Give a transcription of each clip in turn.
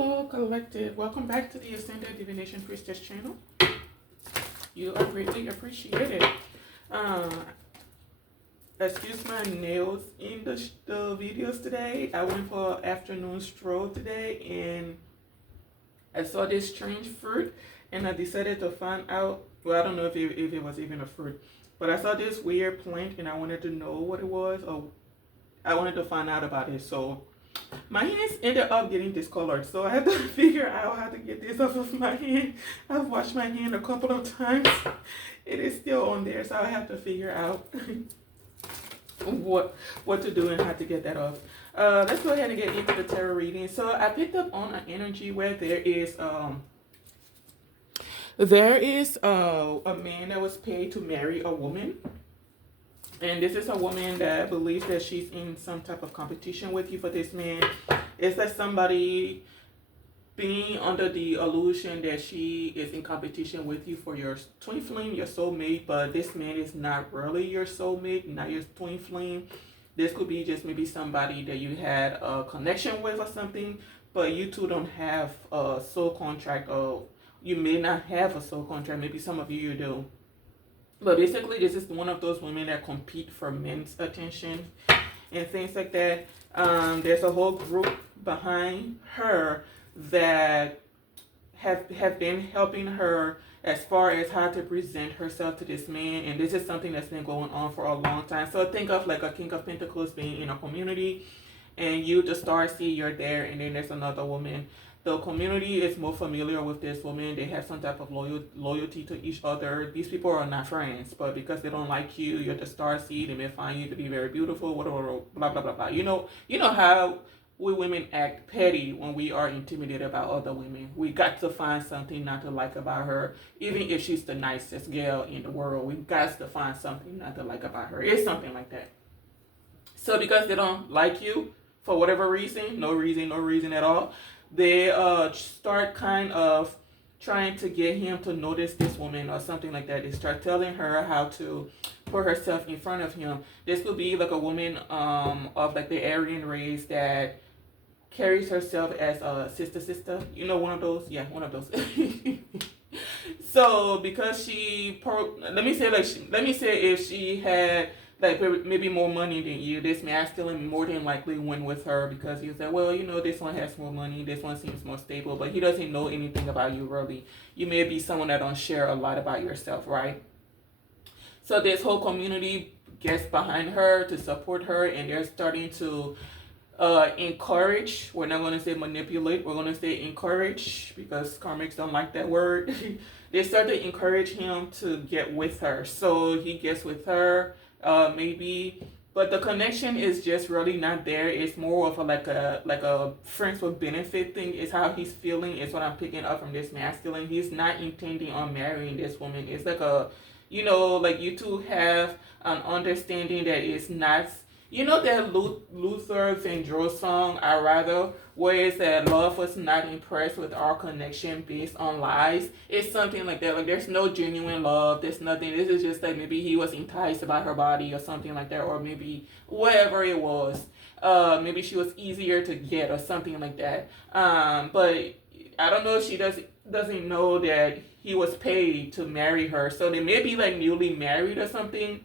Hello, Collective. Welcome back to the Ascended Divination Priestess channel. You are greatly appreciated. Uh, excuse my nails in the videos today. I went for an afternoon stroll today and I saw this strange fruit and I decided to find out. Well, I don't know if it was even a fruit, but I saw this weird plant and I wanted to know what it was, or I wanted to find out about it. So my hands ended up getting discolored, so I had to figure out how to get this off of my hand. I've washed my hand a couple of times. It is still on there, so I have to figure out what to do and how to get that off. Let's go ahead and get into the tarot reading. So I picked up on an energy where there is a man that was paid to marry a woman. And this is a woman that believes that she's in some type of competition with you for this man. It's like somebody being under the illusion that she is in competition with you for your twin flame, your soulmate, but this man is not really your soulmate, not your twin flame. This could be just maybe somebody that you had a connection with or something, but you two don't have a soul contract, or you may not have a soul contract. Maybe some of you do. But basically, this is one of those women that compete for men's attention and things like that. There's a whole group behind her that have been helping her as far as how to present herself to this man. And this is something that's been going on for a long time. So think of like a King of Pentacles being in a community, and you, the starseed, you're there, and then there's another woman. The community is more familiar with this woman. They have some type of loyalty to each other. These people are not friends, but because they don't like you, you're the starseed, they may find you to be very beautiful, whatever, blah, blah, blah, blah. You know how we women act petty when we are intimidated about other women. We got to find something not to like about her, even if she's the nicest girl in the world. We got to find something not to like about her. It's something like that. So because they don't like you for whatever reason, no reason at all, they start kind of trying to get him to notice this woman or something like that. They start telling her how to put herself in front of him. This could be like a woman of like the Aryan race that carries herself as a sister. You know, one of those? Yeah, one of those. So because let me say if she had like maybe more money than you, this masculine more than likely went with her because he said, well, you know, this one has more money, this one seems more stable, but he doesn't know anything about you really. You may be someone that don't share a lot about yourself, right? So this whole community gets behind her to support her, and they're starting to encourage. We're not going to say manipulate, we're going to say encourage, because karmics don't like that word. They start to encourage him to get with her. So he gets with her, maybe, but the connection is just really not there. It's more of like a friends with benefit thing is how he's feeling, is what I'm picking up from this masculine. He's not intending on marrying this woman. It's like like you two have an understanding that it's not, that Luther Vandross song, I rather, where it's that love was not impressed with our connection based on lies. It's something like that. Like there's no genuine love. There's nothing. This is just like maybe he was enticed by her body or something like that, or maybe whatever it was. Maybe she was easier to get or something like that. But I don't know if she doesn't know that he was paid to marry her. So they may be like newly married or something,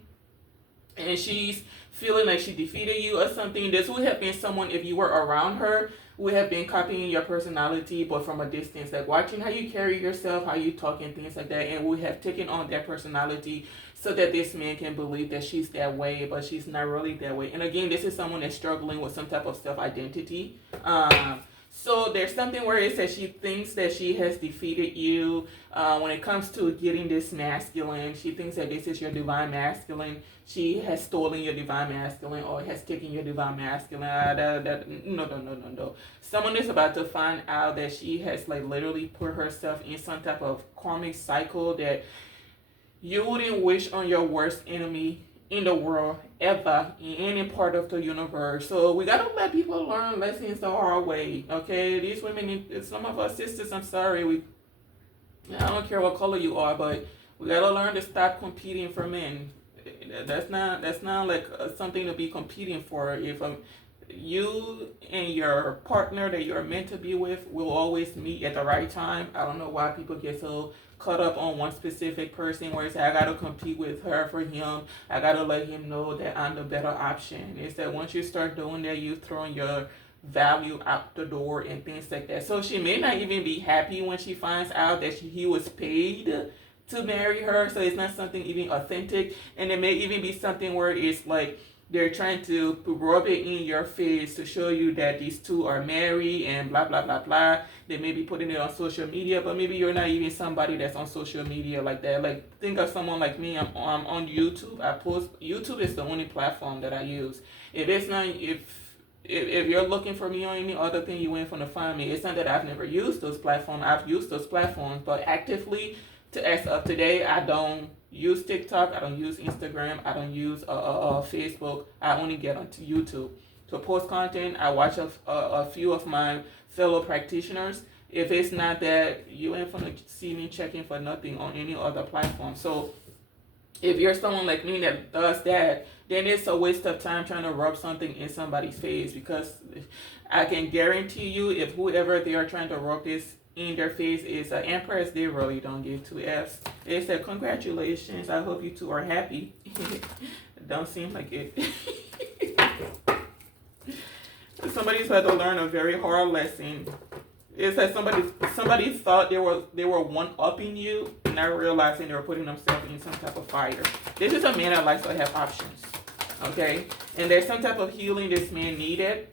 and she's feeling like she defeated you or something. This would have been someone, if you were around her, would have been copying your personality, but from a distance, like watching how you carry yourself, how you talk and things like that, and would have taken on their personality so that this man can believe that she's that way, but she's not really that way. And again, this is someone that's struggling with some type of self-identity. So there's something where it says she thinks that she has defeated you. When it comes to getting this masculine, she thinks that this is your divine masculine. She has stolen your divine masculine, or has taken your divine masculine. No. Someone is about to find out that she has like literally put herself in some type of karmic cycle that you wouldn't wish on your worst enemy in the world ever, in any part of the universe. So we gotta let people learn lessons the hard way, okay? These women, some of our sisters, I'm sorry, I don't care what color you are, but we gotta learn to stop competing for men. That's not like something to be competing for. you and your partner that you're meant to be with will always meet at the right time. I don't know why people get so caught up on one specific person where it's like, I gotta compete with her for him. I gotta let him know that I'm the better option. It's that once you start doing that, you throwing your value out the door and things like that. So she may not even be happy when she finds out that he was paid to marry her. So it's not something even authentic. And it may even be something where it's like, they're trying to rub it in your face to show you that these two are married and blah, blah, blah, blah. They may be putting it on social media, but maybe you're not even somebody that's on social media like that. Like, think of someone like me. I'm on YouTube. YouTube is the only platform that I use. If it's not, if you're looking for me on any other thing, you ain't gonna find me. It's not that I've never used those platforms. I've used those platforms, but actively, as of today, I don't use TikTok, I don't use Instagram, I don't use Facebook. I only get onto YouTube to post content. I watch a few of my fellow practitioners. If it's not that, you ain't gonna see me checking for nothing on any other platform. So if you're someone like me that does that, then it's a waste of time trying to rub something in somebody's face, because I can guarantee you, if whoever they are trying to rub this in their face is an empress, they really don't give two F's. They said, congratulations, I hope you two are happy. Don't seem like it. Somebody's had to learn a very hard lesson. It's that somebody thought they were one-upping you, not realizing they were putting themselves in some type of fire. This is a man that likes to have options, okay? And there's some type of healing this man needed.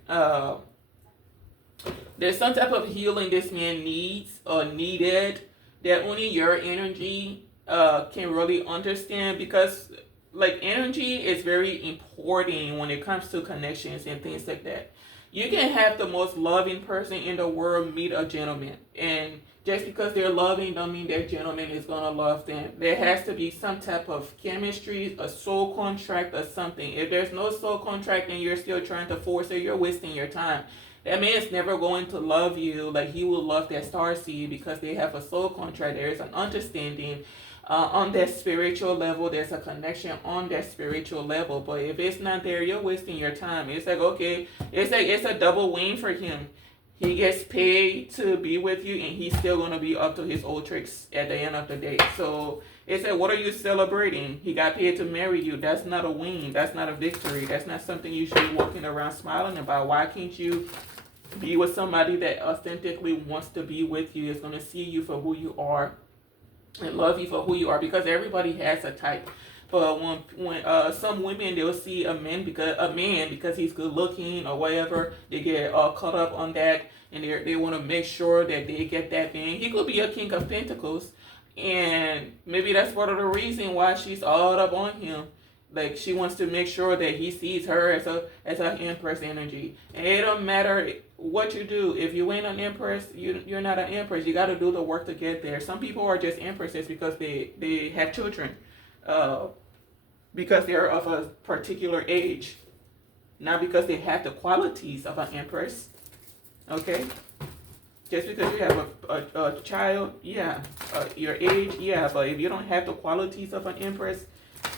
There's some type of healing this man needs or needed that only your energy can really understand, because like energy is very important when it comes to connections and things like that. You can have the most loving person in the world meet a gentleman, and just because they're loving don't mean that gentleman is gonna love them. There has to be some type of chemistry, a soul contract or something. If there's no soul contract and you're still trying to force it, you're wasting your time. That man's never going to love you like he will love that starseed, because they have a soul contract. There is an understanding on that spiritual level. There's a connection on that spiritual level. But if it's not there, you're wasting your time. It's like, okay, it's a double win for him. He gets paid to be with you, and he's still going to be up to his old tricks at the end of the day. So it's like, what are you celebrating? He got paid to marry you. That's not a win. That's not a victory. That's not something you should be walking around smiling about. Why can't you be with somebody that authentically wants to be with you, is going to see you for who you are and love you for who you are? Because everybody has a type. But when some women, they'll see a man because he's good looking or whatever, they get caught up on that, and they want to make sure that they get that man. He could be a King of Pentacles, and maybe that's part of the reason why she's all up on him. Like, she wants to make sure that he sees her as a empress energy. And it don't matter what you do. If you ain't an empress, you're not an empress. You got to do the work to get there. Some people are just empresses because they have children. Because they're of a particular age. Not because they have the qualities of an empress. Okay? Just because you have a child, yeah. Your age, yeah. But if you don't have the qualities of an empress,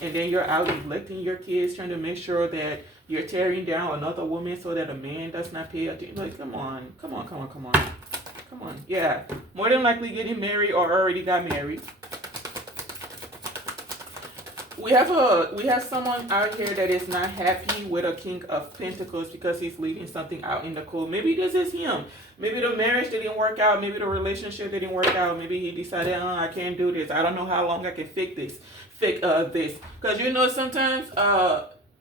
and then you're out neglecting your kids, trying to make sure that you're tearing down another woman so that a man does not pay attention. Like, come on. Yeah. More than likely getting married or already got married. We have someone out here that is not happy with a King of Pentacles because he's leaving something out in the cold. Maybe this is him. Maybe the marriage didn't work out. Maybe the relationship didn't work out. Maybe he decided, I can't do this. I don't know how long I can fake this. Because sometimes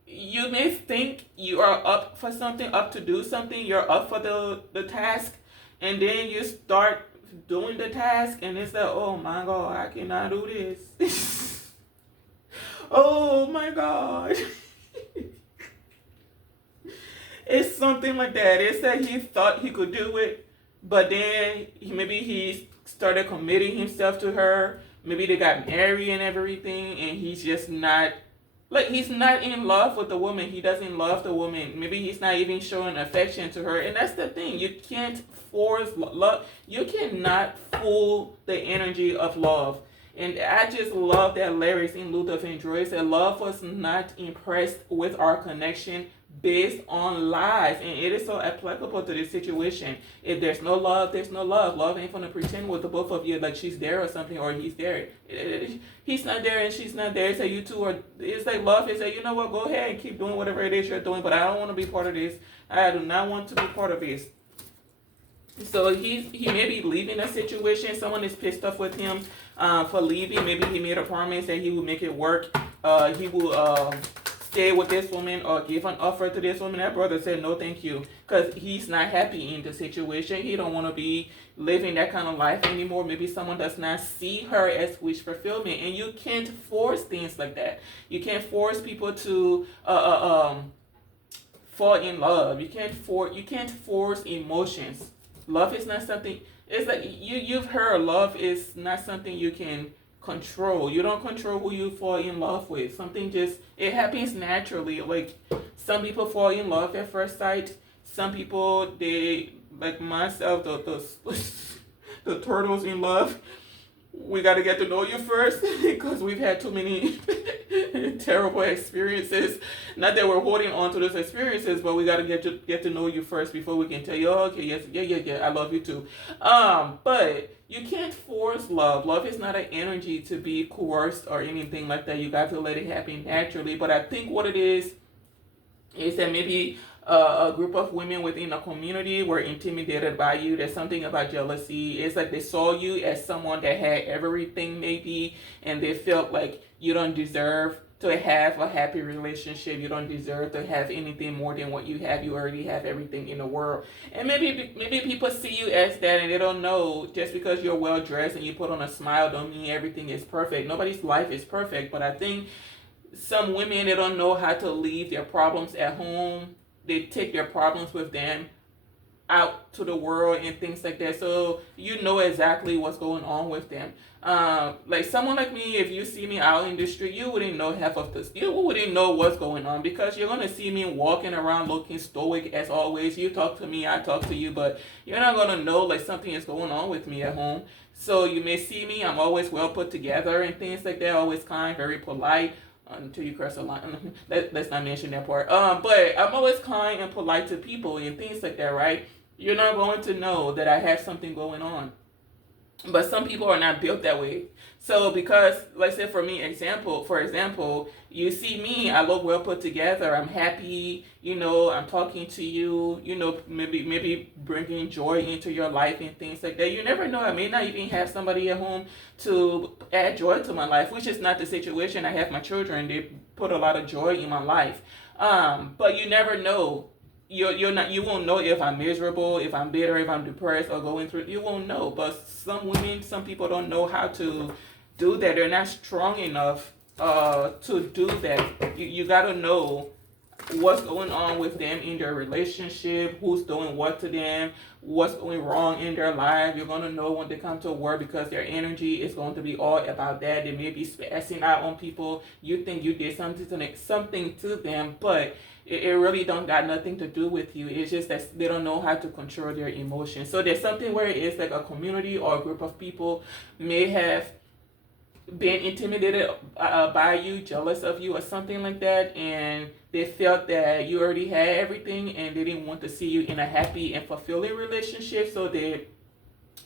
you may think you are up for something, up to do something. You're up for the task, and then you start doing the task, and it's like, oh my God, I cannot do this. Oh my God. It's something like that. It's that he thought he could do it, but then maybe he started committing himself to her. Maybe they got married and everything, and he's just not, he's not in love with the woman. He doesn't love the woman. Maybe he's not even showing affection to her. And that's the thing. You can't force love. You cannot fool the energy of love. And I just love that lyrics in Luther Vandross said, love was not impressed with our connection, based on lies, and it is so applicable to this situation. If there's no love, there's no love. Love ain't gonna pretend with the both of you like she's there or something, or he's there. He's not there and she's not there. So you two are. It's like love is like, you know what? Go ahead and keep doing whatever it is you're doing, but I don't want to be part of this. I do not want to be part of this. So he may be leaving a situation. Someone is pissed off with him for leaving. Maybe he made a promise that he would make it work. He will stay with this woman or give an offer to this woman. That brother said no thank you, because he's not happy in the situation. He don't want to be living that kind of life anymore. Maybe someone does not see her as wish fulfillment, and you can't force things like that. You can't force people to fall in love. You can't force emotions. Love is not something. It's like you've heard love is not something you can control. You don't control who you fall in love with. Something just, it happens naturally. Like some people fall in love at first sight. Some people, they, like myself, the turtles in love. We got to get to know you first, because we've had too many terrible experiences. Not that we're holding on to those experiences, but we got to get to know you first before we can tell you, oh, okay, yes, yeah, I love you too. But you can't force love. Love is not an energy to be coerced or anything like that. You got to let it happen naturally. But I think what it is that maybe a group of women within a community were intimidated by you. There's something about jealousy. It's like they saw you as someone that had everything maybe, and they felt like you don't deserve to have a happy relationship. You don't deserve to have anything more than what you have. You already have everything in the world. And maybe people see you as that, and they don't know, just because you're well dressed and you put on a smile don't mean everything is perfect. Nobody's life is perfect. But I think some women, they don't know how to leave their problems at home. They take their problems with them out to the world and things like that. So you know exactly what's going on with them. Like someone like me, if you see me out in the street, you wouldn't know half of this. You wouldn't know what's going on, because you're gonna see me walking around looking stoic as always. You talk to me, I talk to you, but you're not gonna know like something is going on with me at home. So you may see me, I'm always well put together and things like that, always kind, very polite. Until you curse a lot. Let's not mention that part. But I'm always kind and polite to people and things like that, right? You're not going to know that I have something going on. But some people are not built that way. So because, let's say for example, you see me, I look well put together, I'm happy, I'm talking to you, maybe bringing joy into your life and things like that. You never know, I may not even have somebody at home to add joy to my life, which is not the situation. I have my children, they put a lot of joy in my life. But you never know. You won't know if I'm miserable, if I'm bitter, if I'm depressed or going through. You won't know. But some people don't know how to do that. They're not strong enough to do that. You gotta know what's going on with them in their relationship, who's doing what to them, what's going wrong in their life. You're going to know when they come to work, because their energy is going to be all about that. They may be spazzing out on people. You think you did something to them, but it really don't got nothing to do with you. It's just that they don't know how to control their emotions. So there's something where it's like a community or a group of people may have been intimidated by you, jealous of you or something like that, and they felt that you already had everything and they didn't want to see you in a happy and fulfilling relationship, so they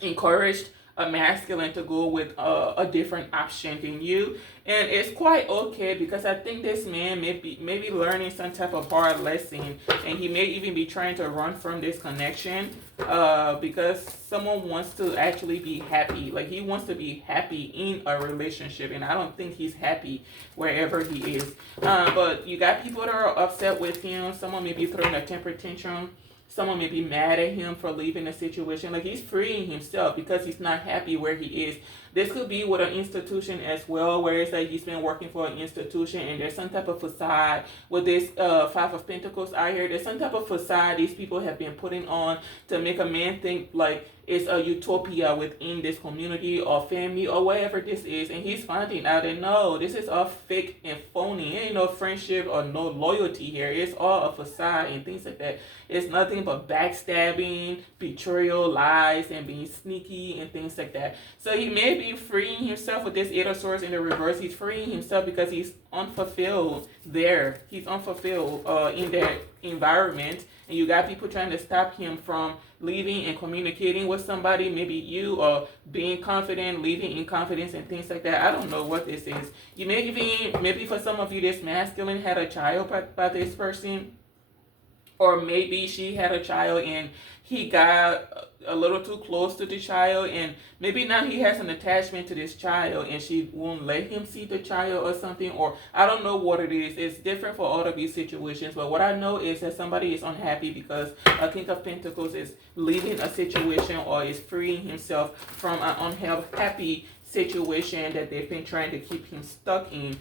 encouraged a masculine to go with a different option than you. And it's quite okay, because I think this man may be learning some type of hard lesson, and he may even be trying to run from this connection because someone wants to actually be happy. Like, he wants to be happy in a relationship, and I don't think he's happy wherever he is. But you got people that are upset with him. Someone may be throwing a temper tantrum. Someone may be mad at him for leaving a situation. Like, he's freeing himself because he's not happy where he is. This could be with an institution as well, where it's like he's been working for an institution and there's some type of facade with this Five of Pentacles out here. There's some type of facade these people have been putting on to make a man think like it's a utopia within this community or family or whatever this is. And he's finding out that no, this is all fake and phony. Ain't no friendship or no loyalty here. It's all a facade and things like that. It's nothing but backstabbing, betrayal, lies, and being sneaky and things like that. So he may be freeing himself with this Eight of Swords in the reverse. He's freeing himself because he's unfulfilled. there. He's unfulfilled in that environment, and you got people trying to stop him from leaving and communicating with somebody. Maybe you or being confident, leaving in confidence and things like that. I don't know what this is. You maybe for some of you, this masculine had a child by this person, or maybe she had a child and he got a little too close to the child, and maybe now he has an attachment to this child and she won't let him see the child or something, or I don't know what it is. It's different for all of these situations, but what I know is that somebody is unhappy because a King of Pentacles is leaving a situation or is freeing himself from an unhappy situation that they've been trying to keep him stuck in,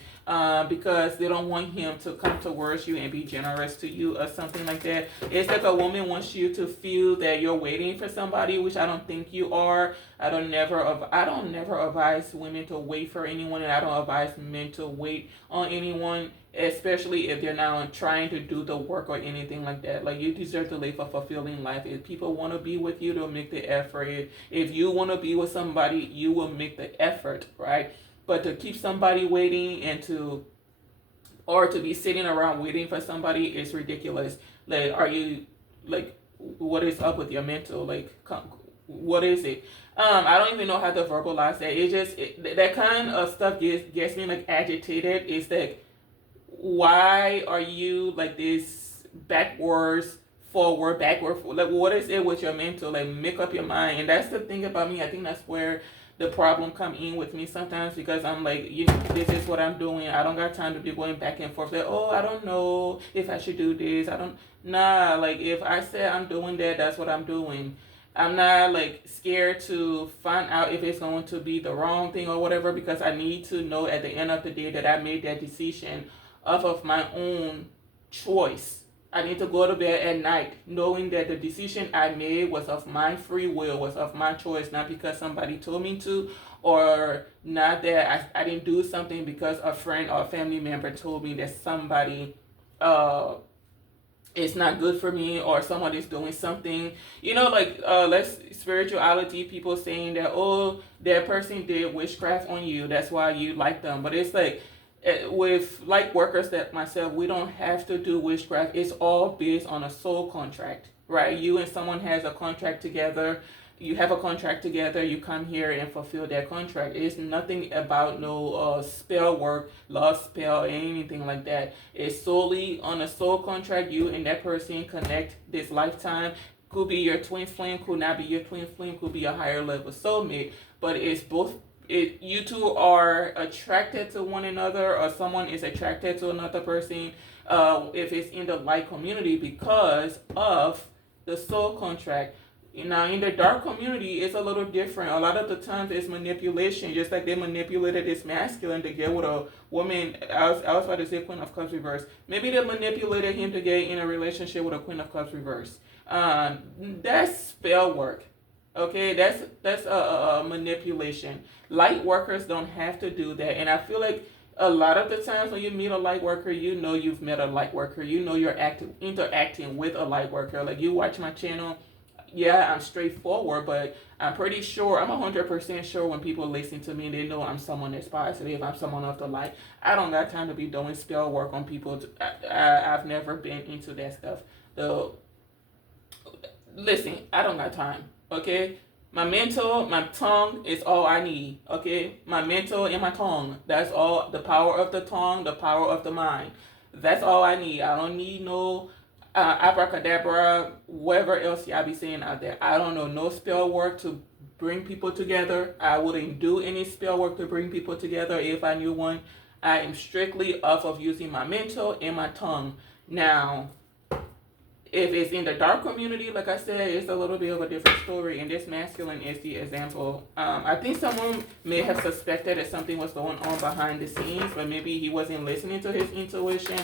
because they don't want him to come towards you and be generous to you or something like that. It's like a woman wants you to feel that you're waiting for somebody, which I don't think you are. I don't never advise women to wait for anyone, and I don't advise men to wait on anyone, especially if they're now trying to do the work or anything like that. Like, you deserve to live a fulfilling life. If people want to be with you, they'll make the effort. If you want to be with somebody, you will make the effort, right? But to keep somebody waiting and to be sitting around waiting for somebody is ridiculous. Like, are you, like, what is up with your mental? Like, what is it? I don't even know how to verbalize that. That kind of stuff gets me like agitated. It's like, why are you like this backwards, forward, backward? Like, what is it with your mental? Like, make up your mind. And that's the thing about me. I think that's where the problem come in with me sometimes, because I'm like, this is what I'm doing. I don't got time to be going back and forth. Like, oh, I don't know if I should do this. Like, if I say I'm doing that, that's what I'm doing. I'm not like scared to find out if it's going to be the wrong thing or whatever, because I need to know at the end of the day that I made that decision off of my own choice. I need to go to bed at night knowing that the decision I made was of my free will, was of my choice, not because somebody told me to, or not that I didn't do something because a friend or a family member told me that somebody it's not good for me, or someone is doing something, like let's spirituality, people saying that, oh, that person did witchcraft on you, that's why you like them. But it's like, with like workers that myself, we don't have to do witchcraft. It's all based on a soul contract, right? You and someone has a contract together. You have a contract together. You come here and fulfill that contract. It's nothing about no spell work, love spell, anything like that. It's solely on a soul contract. You and that person connect this lifetime. Could be your twin flame, could not be your twin flame, could be a higher level soulmate. But it's both. You two are attracted to one another, or someone is attracted to another person, if it's in the light community, because of the soul contract. Now, in the dark community, it's a little different. A lot of the times, it's manipulation, just like they manipulated this masculine to get with a woman. I was about to say Queen of Cups reverse. Maybe they manipulated him to get in a relationship with a Queen of Cups reverse. That's spell work. Okay, that's a manipulation. Light workers don't have to do that, and I feel like a lot of the times when you meet a light worker, you've met a light worker. You're interacting with a light worker. Like, you watch my channel, yeah, I'm straightforward, but I'm pretty sure, I'm 100% sure when people listen to me, they know I'm someone that's positive. I'm someone of the light. I don't got time to be doing spell work on people. I've never been into that stuff. Listen, I don't got time. Okay, my mental, my tongue is all I need. Okay, my mental and my tongue. That's all. The power of the tongue, the power of the mind. That's all I need. I don't need no abracadabra, whatever else y'all be saying out there. I don't know no spell work to bring people together. I wouldn't do any spell work to bring people together if I knew one. I am strictly off of using my mental and my tongue. Now, if it's in the dark community, like I said, it's a little bit of a different story, and this masculine is the example. I think someone may have suspected that something was going on behind the scenes, but maybe he wasn't listening to his intuition,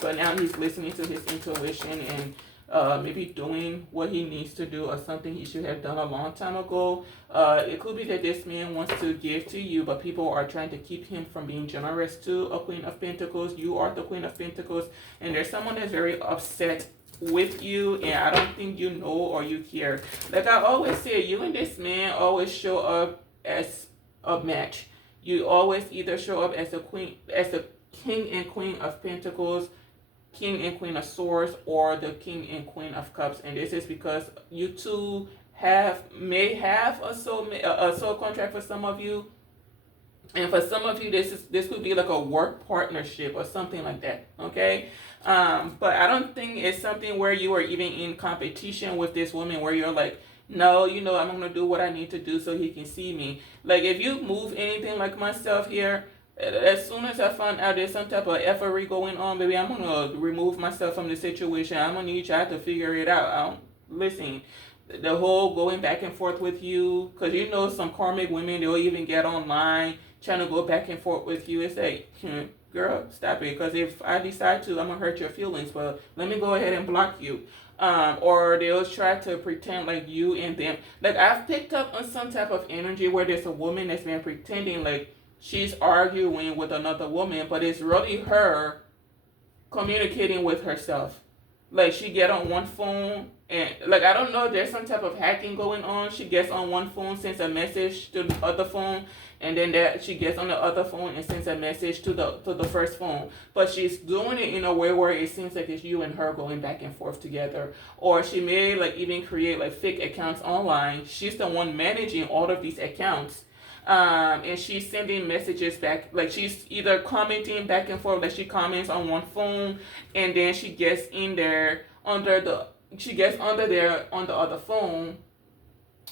but now he's listening to his intuition and maybe doing what he needs to do, or something he should have done a long time ago. It could be that this man wants to give to you, but people are trying to keep him from being generous to a Queen of Pentacles. You are the Queen of Pentacles, and there's someone that's very upset with you, and I don't think you know or you care. Like I always say, you and this man always show up as a match. You always either show up as a queen, as the King and Queen of Pentacles, King and Queen of Swords, or the King and Queen of Cups. And this is because you two may have a soul contract for some of you, and for some of you this could be like a work partnership or something like that. Okay, but I don't think it's something where you are even in competition with this woman where you're like, no, I'm gonna do what I need to do so he can see me. Like, if you move anything like myself here, as soon as I find out there's some type of effery going on, baby, I'm gonna remove myself from the situation. I'm gonna need y'all to figure it out. Listen, the whole going back and forth with you, because some karmic women, they'll even get online trying to go back and forth with you. It's like, girl, stop it. Because if I decide to, I'm gonna hurt your feelings. But let me go ahead and block you. Or they'll try to pretend like you and them. Like, I've picked up on some type of energy where there's a woman that's been pretending like she's arguing with another woman, but it's really her communicating with herself. Like, she get on one phone and, like, I don't know, there's some type of hacking going on. She gets on one phone, sends a message to the other phone, and then she gets on the other phone and sends a message to the first phone. But she's doing it in a way where it seems like it's you and her going back and forth together. Or she may like even create like fake accounts online. She's the one managing all of these accounts. And she's sending messages back, like she's either commenting back and forth, like she comments on one phone, and then she gets in there under there on the other phone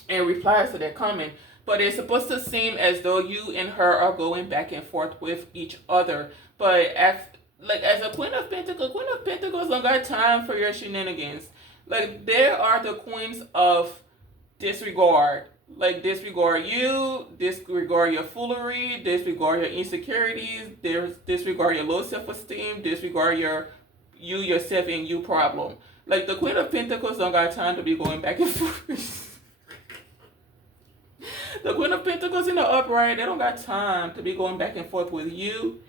and replies to that comment. But it's supposed to seem as though you and her are going back and forth with each other. But as a Queen of Pentacles don't got time for your shenanigans. Like, there are the queens of disregard. Like, disregard you, disregard your foolery, disregard your insecurities, disregard your low self-esteem, disregard yourself and you problem. Like, the Queen of Pentacles don't got time to be going back and forth. The Queen of Pentacles in the upright, they don't got time to be going back and forth with you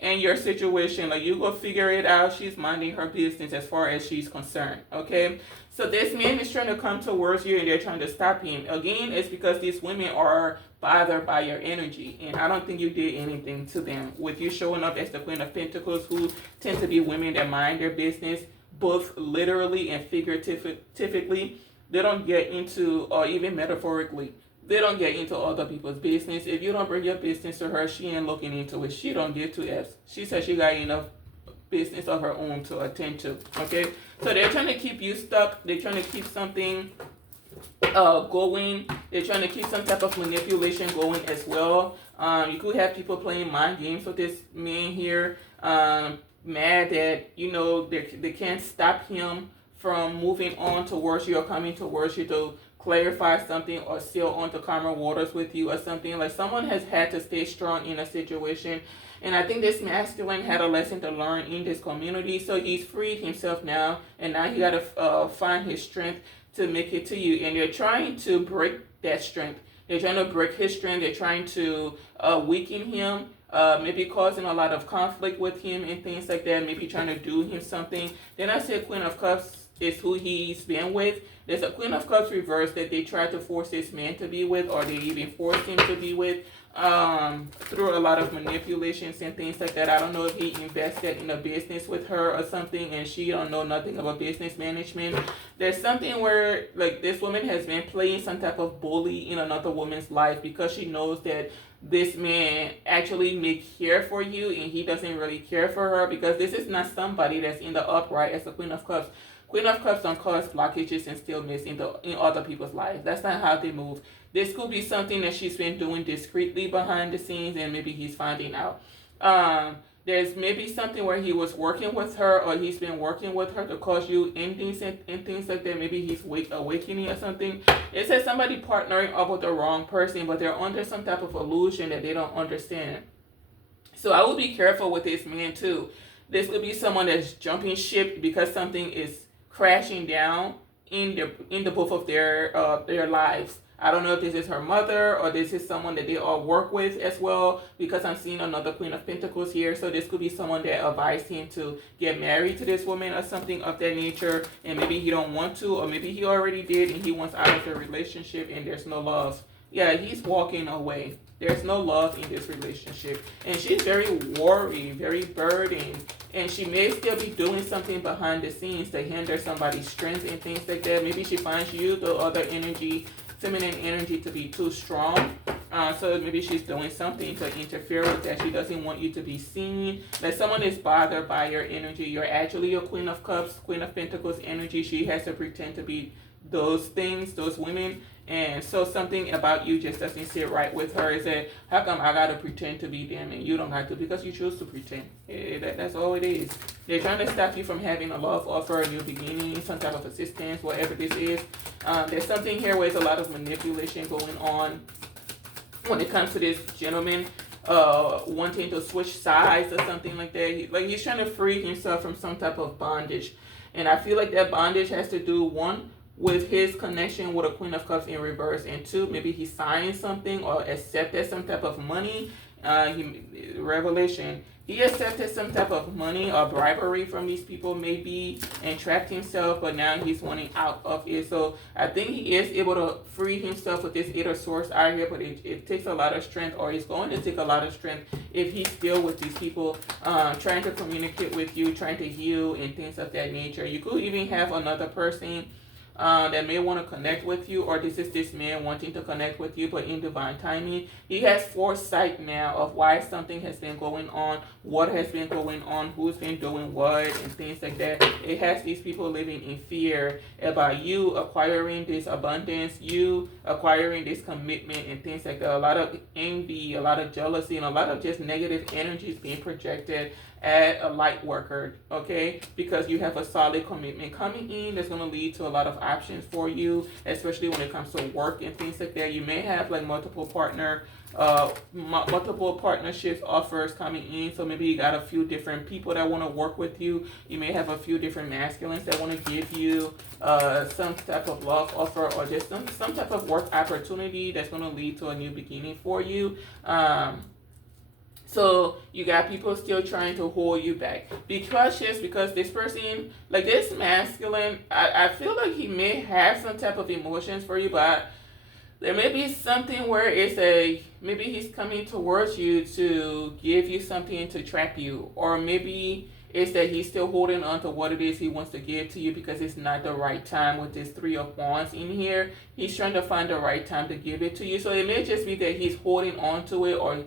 and your situation. Like, you go figure it out. She's minding her business as far as she's concerned. Okay? So this man is trying to come towards you and they're trying to stop him. Again, it's because these women are bothered by your energy. And I don't think you did anything to them. With you showing up as the Queen of Pentacles, who tend to be women that mind their business, both literally and figuratively. They don't get into, or even metaphorically, they don't get into other people's business. If you don't bring your business to her, she ain't looking into it. She don't get to F's. She said she got enough business of her own to attend to. Okay? So they're trying to keep you stuck. They're trying to keep something going. They're trying to keep some type of manipulation going as well. You could have people playing mind games with this man here. Mad that, they can't stop him from moving on towards you or coming towards you to clarify something or sail onto calmer waters with you or something. Like, someone has had to stay strong in a situation. And I think this masculine had a lesson to learn in this community. So he's freed himself now. And now he got to find his strength to make it to you. And they're trying to break that strength. They're trying to break his strength. They're trying to weaken him. Maybe causing a lot of conflict with him and things like that. Maybe trying to do him something. Then I said Queen of Cups is who he's been with. There's a Queen of Cups reverse that they tried to force this man to be with, or they even forced him to be with, through a lot of manipulations and things like that. I don't know if he invested in a business with her or something and she don't know nothing about business management. There's something where, like, this woman has been playing some type of bully in another woman's life because she knows that this man actually may care for you and he doesn't really care for her, because this is not somebody that's in the upright as a Queen of Cups. Queen of Cups don't cause blockages and stillness in other people's lives. That's not how they move. This could be something that she's been doing discreetly behind the scenes and maybe he's finding out. There's maybe something where he was working with her or he's been working with her to cause you endings and things like that. Maybe he's awakening or something. It says somebody partnering up with the wrong person, but they're under some type of illusion that they don't understand. So I would be careful with this man too. This could be someone that's jumping ship because something is crashing down in the both of their lives. I don't know if this is her mother or this is someone that they all work with as well, because I'm seeing another Queen of Pentacles here. So this could be someone that advised him to get married to this woman or something of that nature, and maybe he don't want to, or maybe he already did and he wants out of the relationship and there's no love Yeah, he's walking away. There's no love in this relationship. And she's very worried, very burdened. And she may still be doing something behind the scenes to hinder somebody's strength and things like that. Maybe she finds you, the other energy, feminine energy, to be too strong. So maybe she's doing something to interfere with that. She doesn't want you to be seen. Like someone is bothered by your energy. You're actually a Queen of Cups, Queen of Pentacles energy. She has to pretend to be those things, those women. And so something about you just doesn't sit right with her. Is that, how come I gotta pretend to be them and you don't have to? Because you choose to pretend. That's all it is. They're trying to stop you from having a love offer, a new beginning, some type of assistance, whatever this is. There's something here where there's a lot of manipulation going on when it comes to this gentleman wanting to switch sides or something like that. He's trying to free himself from some type of bondage. And I feel like that bondage has to do, one, with his connection with a Queen of Cups in reverse, and two, maybe he signed something or accepted some type of money. Revelation, he accepted some type of money or bribery from these people, maybe, and trapped himself, but now he's wanting out of it. So I think he is able to free himself with this Eight of Swords out here, but it takes a lot of strength, or it's going to take a lot of strength if he's still with these people, trying to communicate with you, trying to heal, and things of that nature. You could even have another person that may want to connect with you, or this is this man wanting to connect with you, but in divine timing. He has foresight now of why something has been going on, what has been going on, who's been doing what, and things like that. It has these people living in fear about you acquiring this abundance, you acquiring this commitment, and things like that. A lot of envy, a lot of jealousy, and a lot of just negative energies being projected at a light worker, okay? Because you have a solid commitment coming in that's going to lead to a lot of options for you, especially when it comes to work and things like that. You may have like multiple partnerships offers coming in. So maybe you got a few different people that want to work with you. You may have a few different masculines that want to give you some type of love offer, or just some type of work opportunity that's going to lead to a new beginning for you. So you got people still trying to hold you back. Be cautious, because this person, like this masculine, I feel like he may have some type of emotions for you, but there may be something where maybe he's coming towards you to give you something to trap you, or maybe it's that he's still holding on to what it is he wants to give to you because it's not the right time with this Three of Wands in here. He's trying to find the right time to give it to you. So it may just be that he's holding on to it, or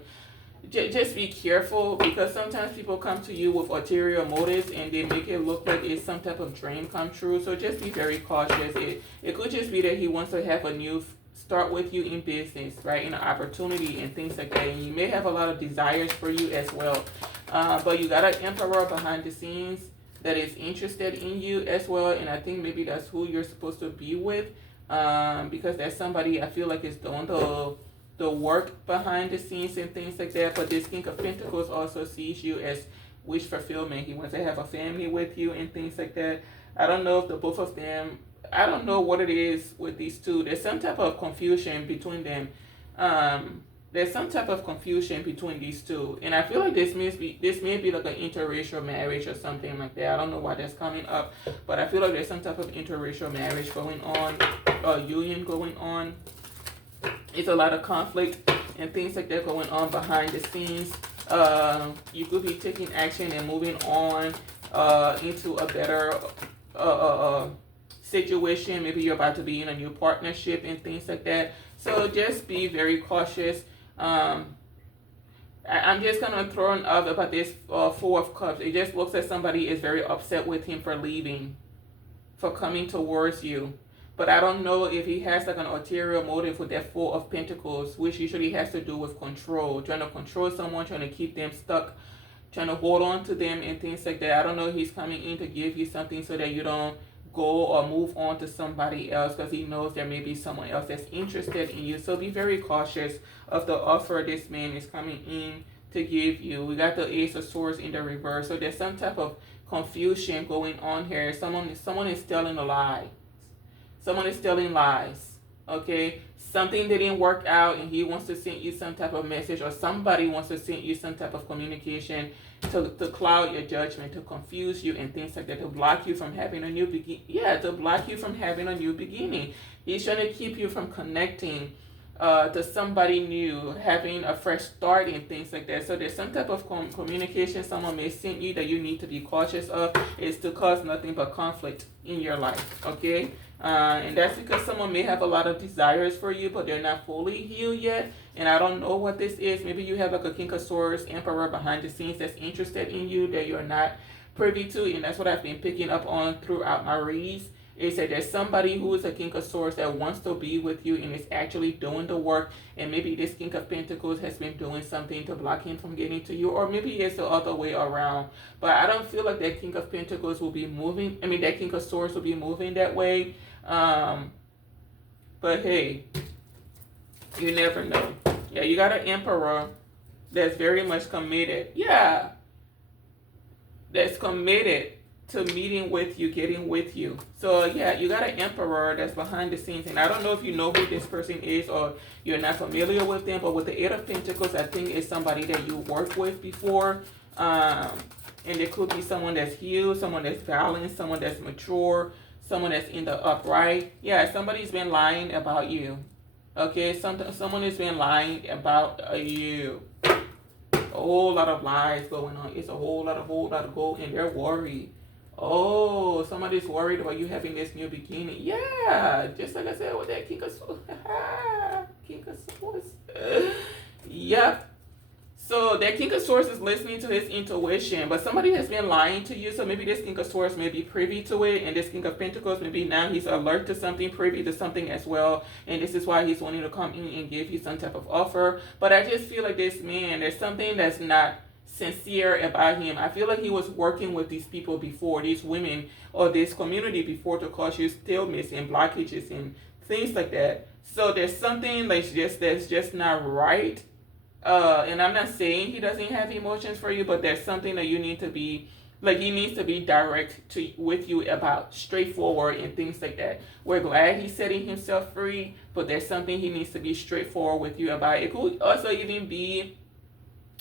just be careful, because sometimes people come to you with ulterior motives and they make it look like it's some type of dream come true. So just be very cautious. It could just be that he wants to have a new start with you in business, right? In an opportunity and things like that. And you may have a lot of desires for you as well. But you got an emperor behind the scenes that is interested in you as well. And I think maybe that's who you're supposed to be with, because that's somebody I feel like is doing the work behind the scenes and things like that. But this King of Pentacles also sees you as wish fulfillment. He wants to have a family with you and things like that. I don't know if the both of them, I don't know what it is with these two. There's some type of confusion between them. There's some type of confusion between these two. And I feel like this may be like an interracial marriage or something like that. I don't know why that's coming up, but I feel like there's some type of interracial marriage going on, union going on. It's a lot of conflict and things like that going on behind the scenes. You could be taking action and moving on into a better situation. Maybe you're about to be in a new partnership and things like that. So just be very cautious. I'm just going to throw out about this Four of Cups. It just looks like somebody is very upset with him for leaving, for coming towards you. But I don't know if he has like an ulterior motive with that Four of Pentacles, which usually has to do with control. Trying to control someone, trying to keep them stuck, trying to hold on to them and things like that. I don't know if he's coming in to give you something so that you don't go or move on to somebody else, because he knows there may be someone else that's interested in you. So be very cautious of the offer this man is coming in to give you. We got the Ace of Swords in the reverse. So there's some type of confusion going on here. Someone is telling a lie. Someone is telling lies, okay? Something didn't work out and he wants to send you some type of message, or somebody wants to send you some type of communication to cloud your judgment, to confuse you and things like that, to block you from having a new beginning. Yeah, to block you from having a new beginning. He's trying to keep you from connecting to somebody new, having a fresh start and things like that. So there's some type of communication someone may send you that you need to be cautious of, is to cause nothing but conflict in your life, okay? And that's because someone may have a lot of desires for you, but they're not fully healed yet. And I don't know what this is. Maybe you have like a King of Swords, Emperor behind the scenes that's interested in you that you're not privy to. And that's what I've been picking up on throughout my reads. It said there's somebody who is a King of Swords that wants to be with you and is actually doing the work. And maybe this King of Pentacles has been doing something to block him from getting to you. Or maybe it's the other way around. But I don't feel like that King of Pentacles will be moving. I mean, that King of Swords will be moving that way. But hey, you never know. Yeah, you got an Emperor that's very much committed. Yeah, that's committed to meeting with you, getting with you. So yeah, you got an Emperor that's behind the scenes. And I don't know if you know who this person is or you're not familiar with them, but with the Eight of Pentacles, I think it's somebody that you worked with before. And it could be someone that's healed, someone that's balanced, someone that's mature, someone that's in the upright. Yeah, somebody's been lying about you. Okay, someone has been lying about you. A whole lot of lies going on. It's a whole lot of gold, and they're worried. Oh, somebody's worried about you having this new beginning. Yeah, just like I said with that King of Swords. King of Swords. Yep. So that King of Swords is listening to his intuition, but somebody has been lying to you. So maybe this King of Swords may be privy to it, and this King of Pentacles, maybe now he's alert to something, privy to something as well. And this is why he's wanting to come in and give you some type of offer. But I just feel like this man, there's something that's not sincere about him. I feel like he was working with these people before, these women or this community before, to cause you stalemates and blockages and things like that. So there's something that's just not right. And I'm not saying he doesn't have emotions for you, but there's something that you need to be, like, he needs to be direct with you about, straightforward and things like that. We're glad he's setting himself free, but there's something he needs to be straightforward with you about. It could also even be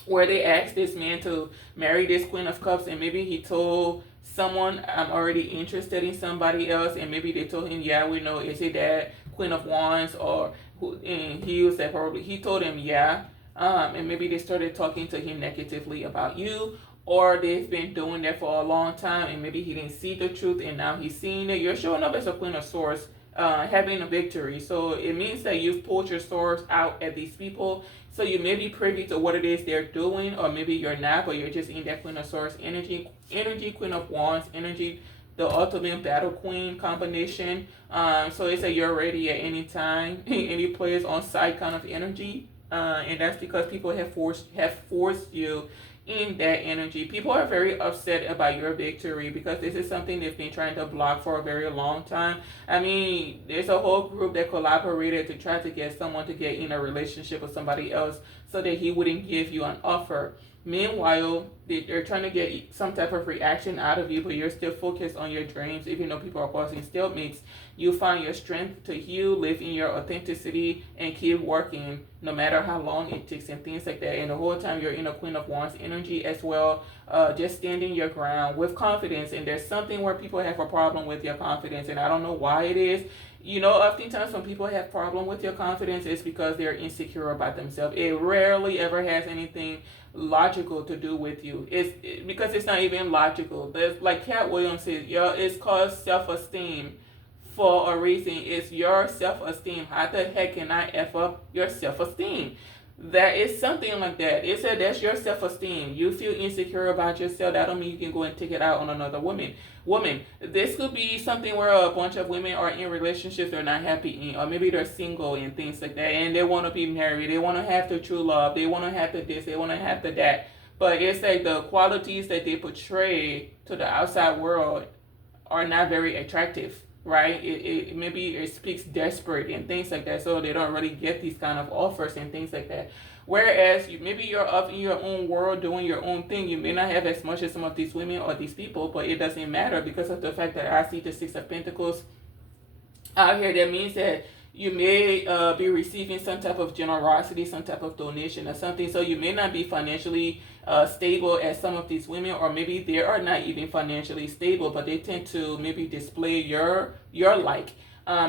where they asked this man to marry this Queen of Cups, and maybe he told someone, I'm already interested in somebody else, and maybe they told him, yeah, we know, is it that Queen of Wands, or who? And he was that probably, he told him, yeah. And maybe they started talking to him negatively about you, or they've been doing that for a long time, and maybe he didn't see the truth, and now he's seeing it. You're showing up as a Queen of Swords, having a victory. So it means that you've pulled your swords out at these people. So you may be privy to what it is they're doing, or maybe you're not, but you're just in that Queen of Swords energy, Queen of Wands energy, the ultimate battle queen combination. So it's that you're ready at any time, any place on site kind of energy. And that's because people have forced you in that energy. People are very upset about your victory because this is something they've been trying to block for a very long time. I mean, there's a whole group that collaborated to try to get someone to get in a relationship with somebody else so that he wouldn't give you an offer. Meanwhile, they're trying to get some type of reaction out of you, but you're still focused on your dreams. Even though people are causing stalemates, you find your strength to heal, live in your authenticity, and keep working no matter how long it takes and things like that. And the whole time you're in a Queen of Wands energy as well, just standing your ground with confidence. And there's something where people have a problem with your confidence, and I don't know why it is. You know, oftentimes when people have problem with your confidence, it's because they're insecure about themselves. It rarely ever has anything logical to do with you. Because it's not even logical. There's, like Cat Williams says, it's called self-esteem for a reason. It's your self-esteem. How the heck can I F up your self-esteem? That is something like that. It said that's your self-esteem. You feel insecure about yourself. That don't mean you can go and take it out on another woman. This could be something where a bunch of women are in relationships they're not happy in, or maybe they're single and things like that, and they want to be married. They want to have the true love. They want to have the this. They want to have the that. But it's like the qualities that they portray to the outside world are not very attractive. Right? Maybe it speaks desperate and things like that, so they don't really get these kind of offers and things like that. Whereas maybe you're up in your own world doing your own thing. You may not have as much as some of these women or these people, but it doesn't matter because of the fact that I see the Six of Pentacles out here. That means that you may be receiving some type of generosity, some type of donation or something. So you may not be financially stable as some of these women, or maybe they are not even financially stable, but they tend to maybe display your like.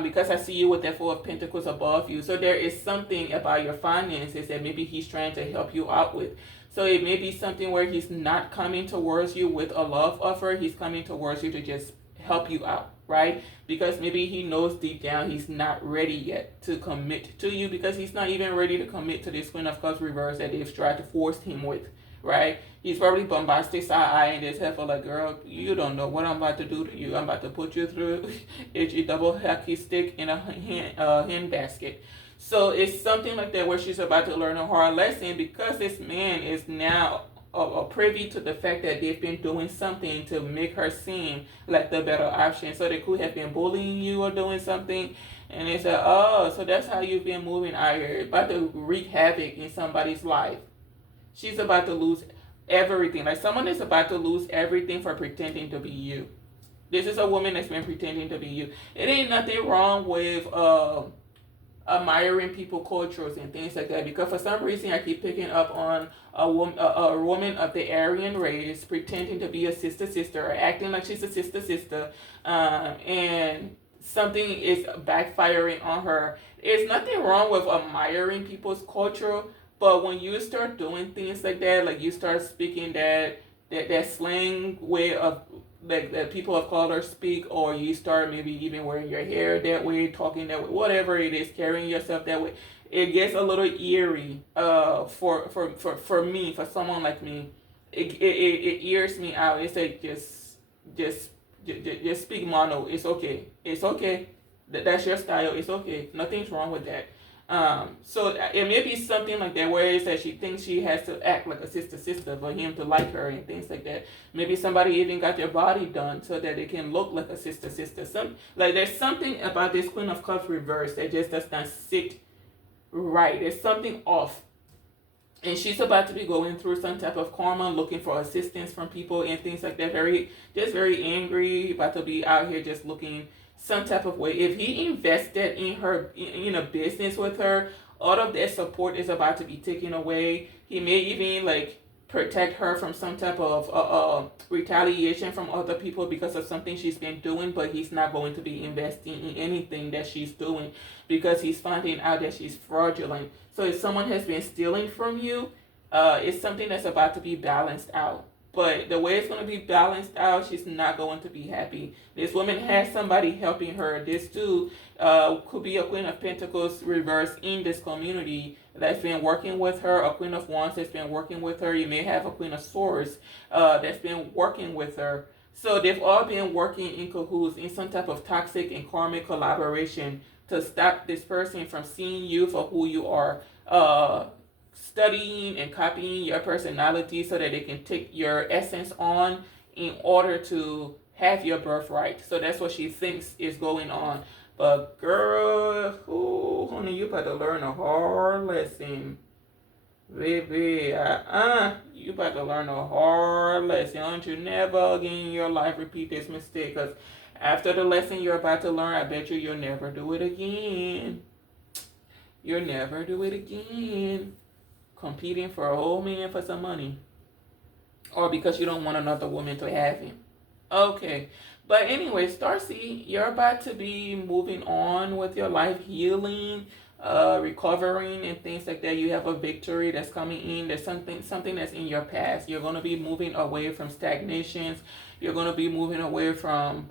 because I see you with that Four of Pentacles above you. So there is something about your finances that maybe he's trying to help you out with. So it may be something where he's not coming towards you with a love offer. He's coming towards you to just help you out, right? Because maybe he knows deep down he's not ready yet to commit to you, because he's not even ready to commit to this Queen of Cups reverse that they've tried to force him with, right? He's probably bombastic side-eyeing this head for like, girl, you don't know what I'm about to do to you. I'm about to put you through a double hockey stick in a hand basket. So it's something like that where she's about to learn a hard lesson, because this man is now privy to the fact that they've been doing something to make her seem like the better option. So they could have been bullying you or doing something, and they said, oh, so that's how you've been moving out here, about to wreak havoc in somebody's life. She's about to lose everything. Like someone is about to lose everything for pretending to be you. This is a woman that's been pretending to be you. It ain't nothing wrong with admiring people cultures and things like that, because for some reason I keep picking up on a woman of the Aryan race pretending to be a sister or acting like she's a sister, and something is backfiring on her. There's nothing wrong with admiring people's culture, but when you start doing things like that, like you start speaking that slang way of like that people of color speak, or you start maybe even wearing your hair that way, talking that way, whatever it is, carrying yourself that way, it gets a little eerie. For me, for someone like me, it ears me out. It's like just speak mono. It's okay. It's okay. That's your style. It's okay. Nothing's wrong with that. So it may be something like that where it's that she thinks she has to act like a sister for him to like her and things like that. Maybe somebody even got their body done so that they can look like a sister. Some like there's something about this Queen of Cups reverse that just does not sit right. There's something off. And she's about to be going through some type of karma, looking for assistance from people and things like that. Very angry, about to be out here just looking some type of way. If he invested in her, in a business with her, all of that support is about to be taken away. He may even like protect her from some type of retaliation from other people because of something she's been doing, but he's not going to be investing in anything that she's doing because he's finding out that she's fraudulent. So if someone has been stealing from you, it's something that's about to be balanced out. But the way it's going to be balanced out, she's not going to be happy. This woman has somebody helping her. This too could be a Queen of Pentacles reverse in this community that's been working with her, a Queen of Wands that's been working with her. You may have a Queen of Swords that's been working with her. So they've all been working in cahoots in some type of toxic and karmic collaboration to stop this person from seeing you for who you are. Studying and copying your personality so that they can take your essence on in order to have your birthright. So that's what she thinks is going on. But girl, honey, you about to learn a hard lesson. Baby, you about to learn a hard lesson. Don't you never again in your life repeat this mistake, because after the lesson you're about to learn, I bet you'll never do it again. You'll never do it again. Competing for a whole man for some money, or because you don't want another woman to have him. Okay, but anyway, Starseed, you're about to be moving on with your life, healing, recovering, and things like that. You have a victory that's coming in. There's something that's in your past. You're going to be moving away from stagnations. You're going to be moving away from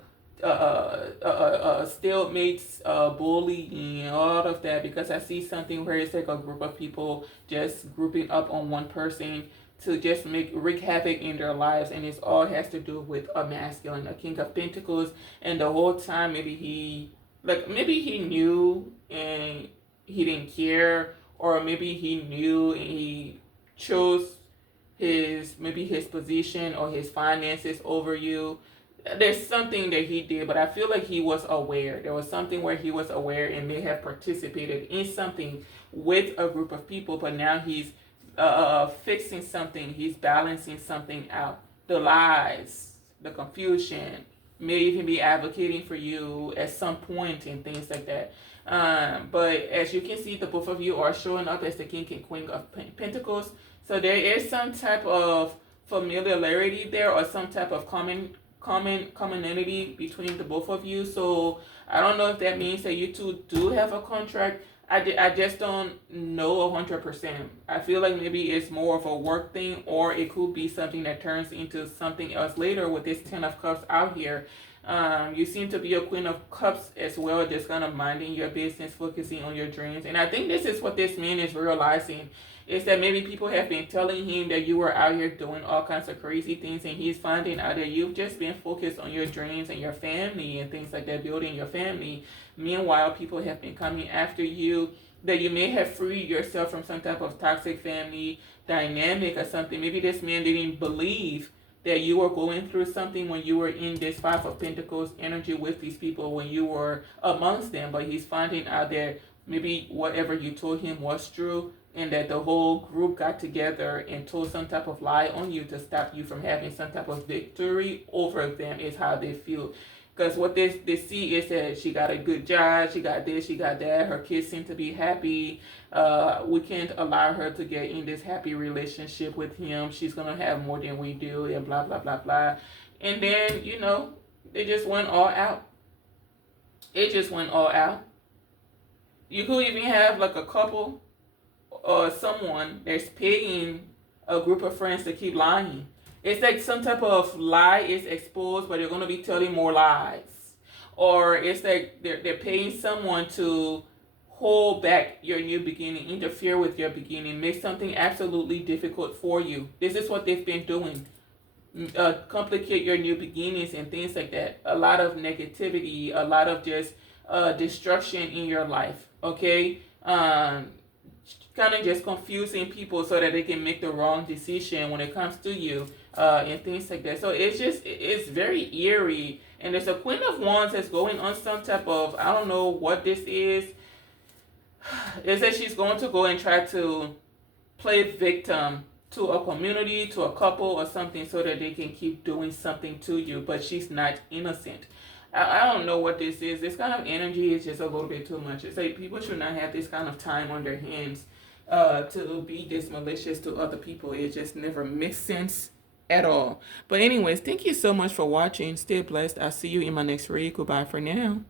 stalemates, bullying, all of that, because I see something where it's like a group of people just grouping up on one person to just wreak havoc in their lives, and it all has to do with a masculine, a King of Pentacles, and the whole time maybe he knew and he didn't care, or maybe he knew and he chose his position or his finances over you. There's something that he did, but I feel like he was aware. There was something where he was aware and may have participated in something with a group of people, but now he's fixing something. He's balancing something out. The lies, the confusion, may even be advocating for you at some point and things like that. But as you can see, the both of you are showing up as the King and Queen of Pentacles. So there is some type of familiarity there, or some type of common commonality between the both of you. So I don't know if that means that you two do have a contract. I just don't know 100%. I feel like maybe it's more of a work thing, or it could be something that turns into something else later with this Ten of Cups out here. You seem to be a Queen of Cups as well, just kind of minding your business, focusing on your dreams. And I think this is what this man is realizing, is that maybe people have been telling him that you were out here doing all kinds of crazy things, and he's finding out that you've just been focused on your dreams and your family and things like that, building your family. Meanwhile, people have been coming after you, that you may have freed yourself from some type of toxic family dynamic or something. Maybe this man didn't believe that you were going through something when you were in this Five of Pentacles energy with these people, when you were amongst them, but he's finding out that maybe whatever you told him was true, and that the whole group got together and told some type of lie on you to stop you from having some type of victory over them, is how they feel. Because what they see is that she got a good job, she got this, she got that, her kids seem to be happy. We can't allow her to get in this happy relationship with him. She's going to have more than we do, and blah, blah, blah, blah. And then, they just went all out. It just went all out. You could even have like a couple or someone that's paying a group of friends to keep lying. It's like some type of lie is exposed, but they're going to be telling more lies. Or it's like they're paying someone to hold back your new beginning, interfere with your beginning, make something absolutely difficult for you. This is what they've been doing. Complicate your new beginnings and things like that. A lot of negativity, a lot of just destruction in your life. Okay? Kind of just confusing people so that they can make the wrong decision when it comes to you, and things like that. So it's very eerie. And there's a Queen of Wands that's going on some type of, I don't know what this is. It says she's going to go and try to play victim to a community, to a couple or something, so that they can keep doing something to you, but she's not innocent. I don't know what this is. This kind of energy is just a little bit too much. It's like people should not have this kind of time on their hands to be this malicious to other people. It just never makes sense at all. But anyways, thank you so much for watching. Stay blessed. I'll see you in my next read. Goodbye for now.